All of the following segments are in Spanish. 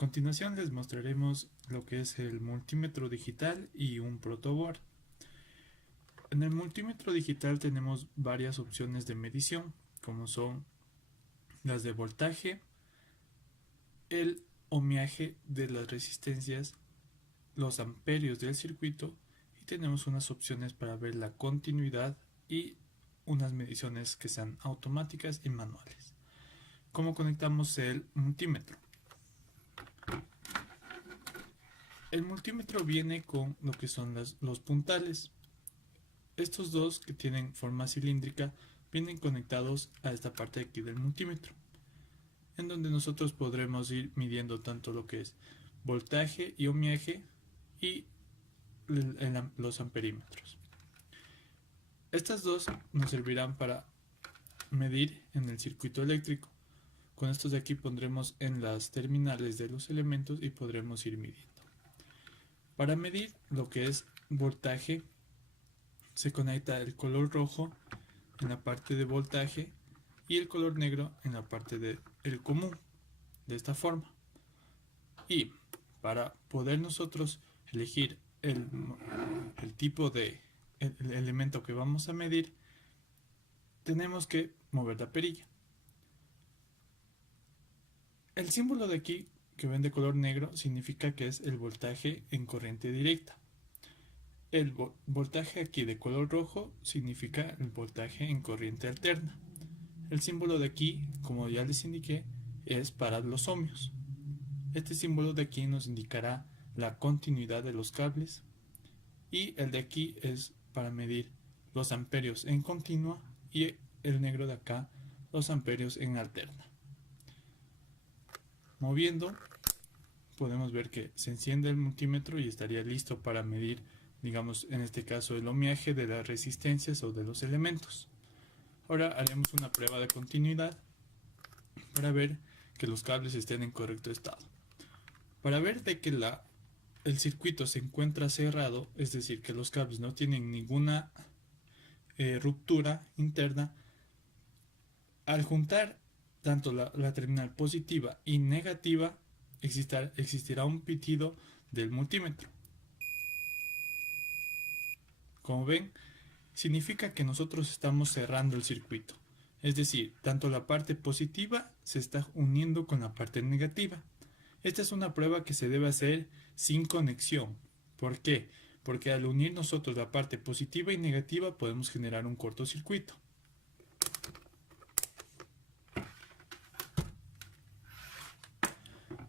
continuación les mostraremos lo que es el multímetro digital y un protoboard. En el multímetro digital tenemos varias opciones de medición, como son las de voltaje, el ohmiaje de las resistencias, los amperios del circuito y tenemos unas opciones para ver la continuidad y unas mediciones que sean automáticas y manuales. ¿Cómo conectamos el multímetro? El multímetro viene con lo que son los puntales. Estos dos, que tienen forma cilíndrica, vienen conectados a esta parte de aquí del multímetro, en donde nosotros podremos ir midiendo tanto lo que es voltaje y ohmiaje y los amperímetros. Estas dos nos servirán para medir en el circuito eléctrico. Con estos de aquí pondremos en las terminales de los elementos y podremos ir midiendo. Para medir lo que es voltaje, se conecta el color rojo en la parte de voltaje y el color negro en la parte del común, de esta forma. Y para poder nosotros elegir el tipo de el elemento que vamos a medir, tenemos que mover la perilla. El símbolo de aquí, que ven de color negro, significa que es el voltaje en corriente directa. El voltaje aquí de color rojo significa el voltaje en corriente alterna. El símbolo de aquí, como ya les indiqué, es para los ohmios. Este símbolo de aquí nos indicará la continuidad de los cables y el de aquí es para medir los amperios en continua y el negro de acá los amperios en alterna. Moviendo podemos ver que se enciende el multímetro y estaría listo para medir, digamos, en este caso el ohmiaje de las resistencias o de los elementos. Ahora haremos una prueba de continuidad para ver que los cables estén en correcto estado. Para ver de que el circuito se encuentra cerrado, es decir, que los cables no tienen ninguna ruptura interna, al juntar tanto la terminal positiva y negativa, existirá un pitido del multímetro. Como ven, significa que nosotros estamos cerrando el circuito. Es decir, tanto la parte positiva se está uniendo con la parte negativa. Esta es una prueba que se debe hacer sin conexión. ¿Por qué? Porque al unir nosotros la parte positiva y negativa podemos generar un cortocircuito.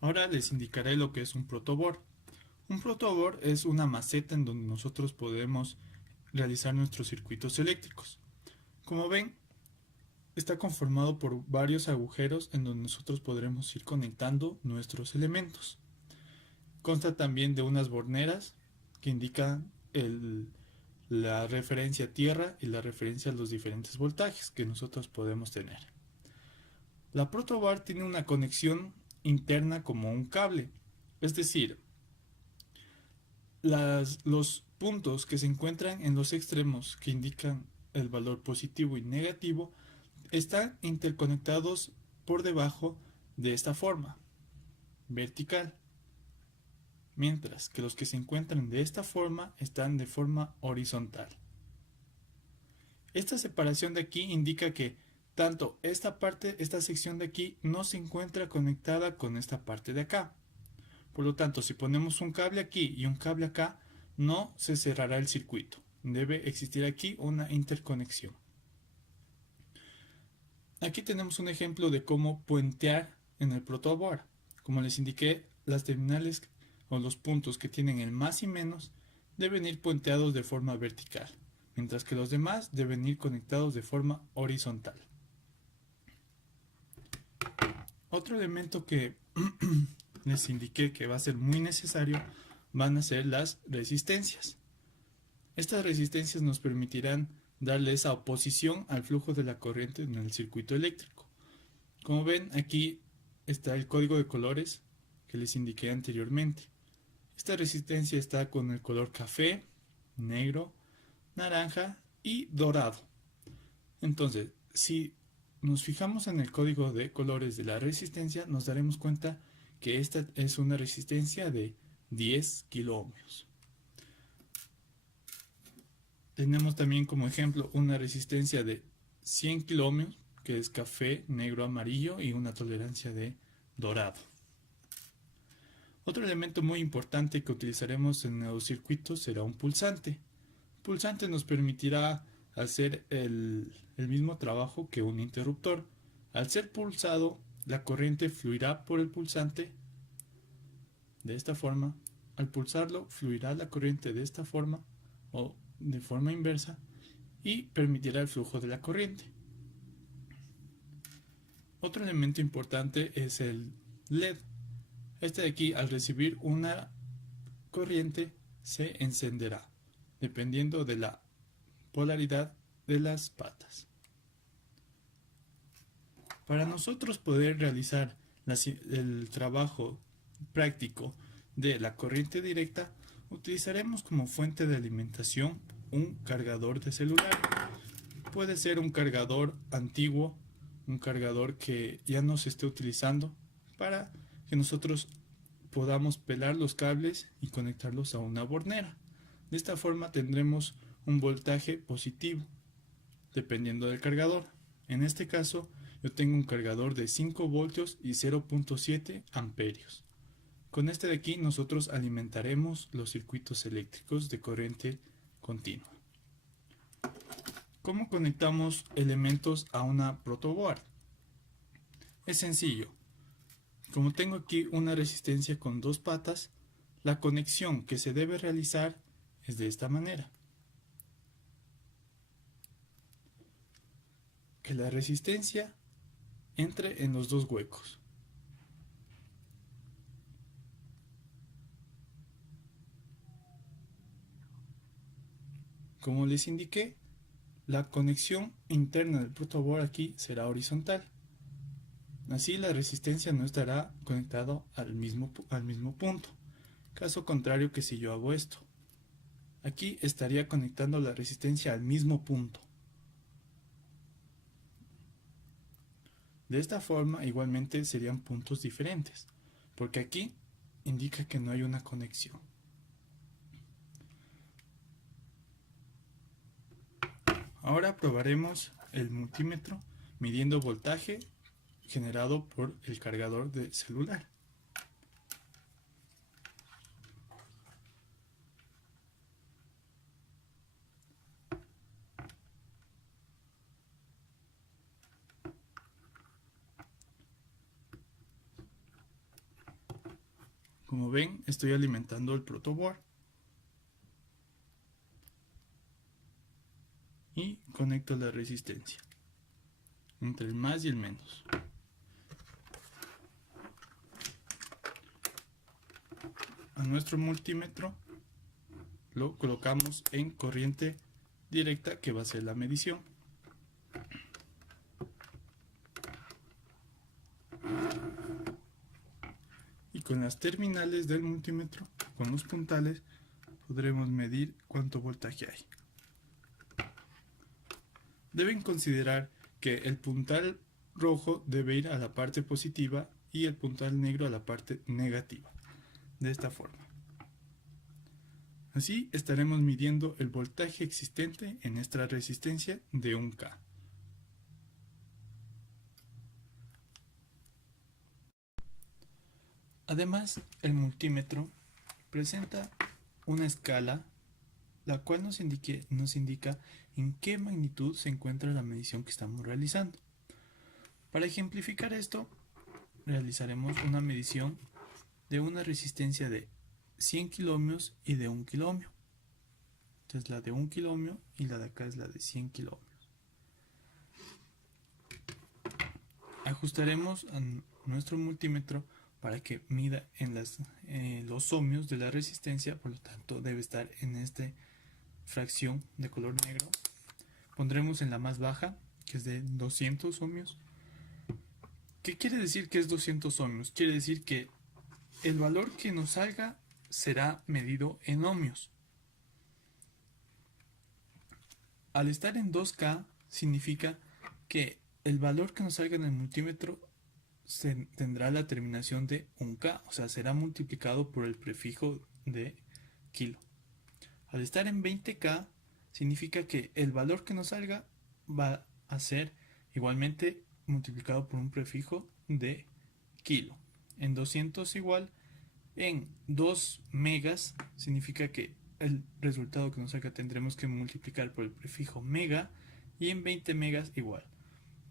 Ahora les indicaré lo que es un protoboard. Un protoboard es una maceta en donde nosotros podemos realizar nuestros circuitos eléctricos. Como ven, está conformado por varios agujeros en donde nosotros podremos ir conectando nuestros elementos. Consta también de unas borneras que indican la referencia a tierra y la referencia a los diferentes voltajes que nosotros podemos tener. La protoboard tiene una conexión interna como un cable, es decir, los puntos que se encuentran en los extremos que indican el valor positivo y negativo están interconectados por debajo de esta forma, vertical, mientras que los que se encuentran de esta forma están de forma horizontal. Esta separación de aquí indica que tanto esta sección de aquí no se encuentra conectada con esta parte de acá. Por lo tanto, si ponemos un cable aquí y un cable acá, no se cerrará el circuito. Debe existir aquí una interconexión. Aquí tenemos un ejemplo de cómo puentear en el protoboard. Como les indiqué, las terminales o los puntos que tienen el más y menos deben ir puenteados de forma vertical, mientras que los demás deben ir conectados de forma horizontal. Otro elemento que les indiqué que va a ser muy necesario van a ser las resistencias. Estas resistencias nos permitirán darle esa oposición al flujo de la corriente en el circuito eléctrico. Como ven, aquí está el código de colores que les indiqué anteriormente. Esta resistencia está con el color café, negro, naranja y dorado. Entonces, si nos fijamos en el código de colores de la resistencia, nos daremos cuenta que esta es una resistencia de 10 kiloohmios. Tenemos también como ejemplo una resistencia de 100 kiloohmios, que es café, negro, amarillo, y una tolerancia de dorado. Otro elemento muy importante que utilizaremos en los circuitos será un pulsante. El pulsante nos permitirá hacer el mismo trabajo que un interruptor. Al ser pulsado, la corriente fluirá por el pulsante de esta forma. Al pulsarlo, fluirá la corriente de esta forma o de forma inversa y permitirá el flujo de la corriente. Otro elemento importante es el LED. Este de aquí, al recibir una corriente, se encenderá, dependiendo de la polaridad de las patas. Para nosotros poder realizar el trabajo práctico de la corriente directa, utilizaremos como fuente de alimentación un cargador de celular. Puede ser un cargador antiguo, un cargador que ya no se esté utilizando, para que nosotros podamos pelar los cables y conectarlos a una bornera. De esta forma tendremos un voltaje positivo, dependiendo del cargador. En este caso, yo tengo un cargador de 5 voltios y 0.7 amperios. Con este de aquí nosotros alimentaremos los circuitos eléctricos de corriente continua. ¿Cómo conectamos elementos a una protoboard? Es sencillo. Como tengo aquí una resistencia con dos patas, la conexión que se debe realizar es de esta manera. Que la resistencia entre en los dos huecos. Como les indiqué, la conexión interna del protoboard aquí será horizontal. Así la resistencia no estará conectada al mismo punto. Caso contrario que si yo hago esto. Aquí estaría conectando la resistencia al mismo punto. De esta forma igualmente serían puntos diferentes, porque aquí indica que no hay una conexión. Ahora probaremos el multímetro midiendo voltaje generado por el cargador de celular. Como ven, estoy alimentando el protoboard y conecto la resistencia entre el más y el menos. A nuestro multímetro lo colocamos en corriente directa, que va a ser la medición. Y con las terminales del multímetro, con los puntales, podremos medir cuánto voltaje hay. Deben considerar que el puntal rojo debe ir a la parte positiva y el puntal negro a la parte negativa. De esta forma. Así estaremos midiendo el voltaje existente en nuestra resistencia de 1K. Además, el multímetro presenta una escala, la cual nos indica en qué magnitud se encuentra la medición que estamos realizando. Para ejemplificar esto, realizaremos una medición de una resistencia de 100 kiloohmios y de 1 kiloohmio. Entonces la de 1 kiloohmio y la de acá es la de 100 kiloohmios. Ajustaremos a nuestro multímetro para que mida en los ohmios de la resistencia, por lo tanto debe estar en esta fracción de color negro. Pondremos en la más baja, que es de 200 ohmios. ¿Qué quiere decir que es 200 ohmios? Quiere decir que el valor que nos salga será medido en ohmios. Al estar en 2K significa que el valor que nos salga en el multímetro tendrá la terminación de un K, o sea, será multiplicado por el prefijo de kilo. Al estar en 20K, significa que el valor que nos salga va a ser igualmente multiplicado por un prefijo de kilo. En 200 igual, en 2 megas significa que el resultado que nos salga tendremos que multiplicar por el prefijo mega, y en 20 megas igual.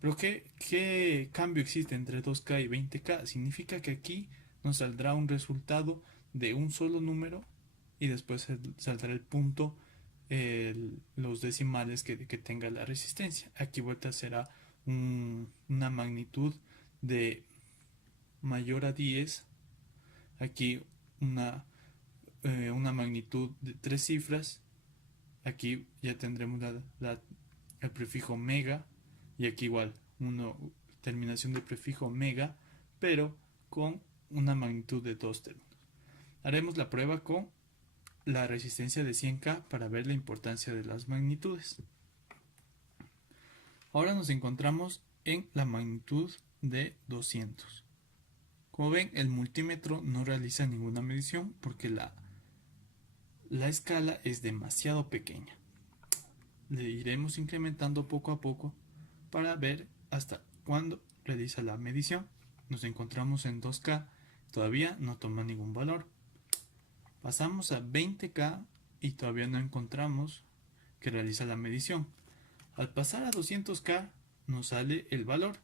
Pero ¿qué cambio existe entre 2K y 20K? Significa que aquí nos saldrá un resultado de un solo número y después saldrá el punto, los decimales que tenga la resistencia. Aquí vuelta será una magnitud de mayor a 10. Aquí una magnitud de 3 cifras. Aquí ya tendremos el prefijo mega, y aquí igual terminación de prefijo mega, pero con una magnitud de 2 términos. Haremos la prueba con la resistencia de 100K para ver la importancia de las magnitudes. Ahora nos encontramos en la magnitud de 200. Como ven, el multímetro no realiza ninguna medición porque la escala es demasiado pequeña. Le iremos incrementando poco a poco para ver hasta cuándo realiza la medición. Nos encontramos en 2K, todavía no toma ningún valor. Pasamos a 20K y todavía no encontramos que realiza la medición. Al pasar a 200K nos sale el valor.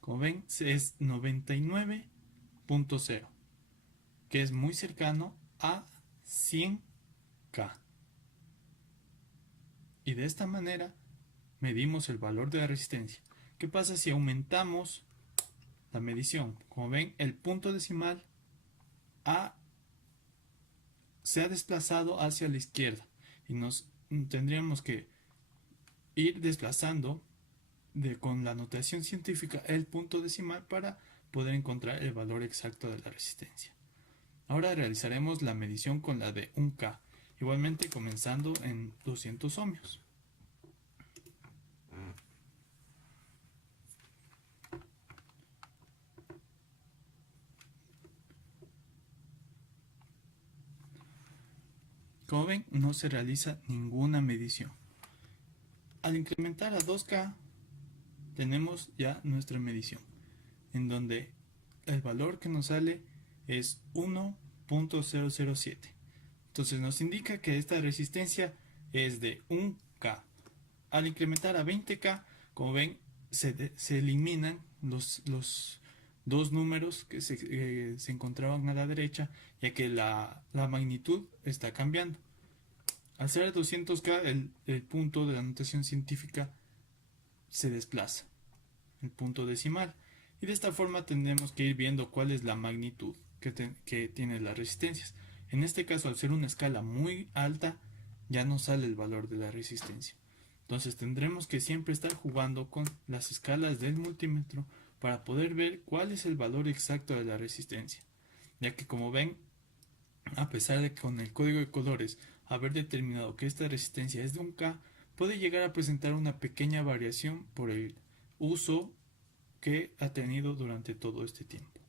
Como ven, es 99.0, que es muy cercano a 100K. Y de esta manera medimos el valor de la resistencia. ¿Qué pasa si aumentamos la medición? Como ven, el punto decimal se ha desplazado hacia la izquierda y tendríamos que ir desplazando con la notación científica el punto decimal para poder encontrar el valor exacto de la resistencia. Ahora realizaremos la medición con la de 1K, igualmente comenzando en 200 ohmios. Como ven, no se realiza ninguna medición. Al incrementar a 2K, tenemos ya nuestra medición, en donde el valor que nos sale es 1.007. Entonces nos indica que esta resistencia es de 1K. Al incrementar a 20K, como ven, se eliminan los dos números que se encontraban a la derecha, ya que la magnitud está cambiando. Al ser 200K, el punto de la notación científica se desplaza, el punto decimal, y de esta forma tendremos que ir viendo cuál es la magnitud que tiene las resistencias. En este caso, al ser una escala muy alta, ya no sale el valor de la resistencia. Entonces tendremos que siempre estar jugando con las escalas del multímetro para poder ver cuál es el valor exacto de la resistencia, ya que, como ven, a pesar de que con el código de colores haber determinado que esta resistencia es de 1K, puede llegar a presentar una pequeña variación por el uso que ha tenido durante todo este tiempo.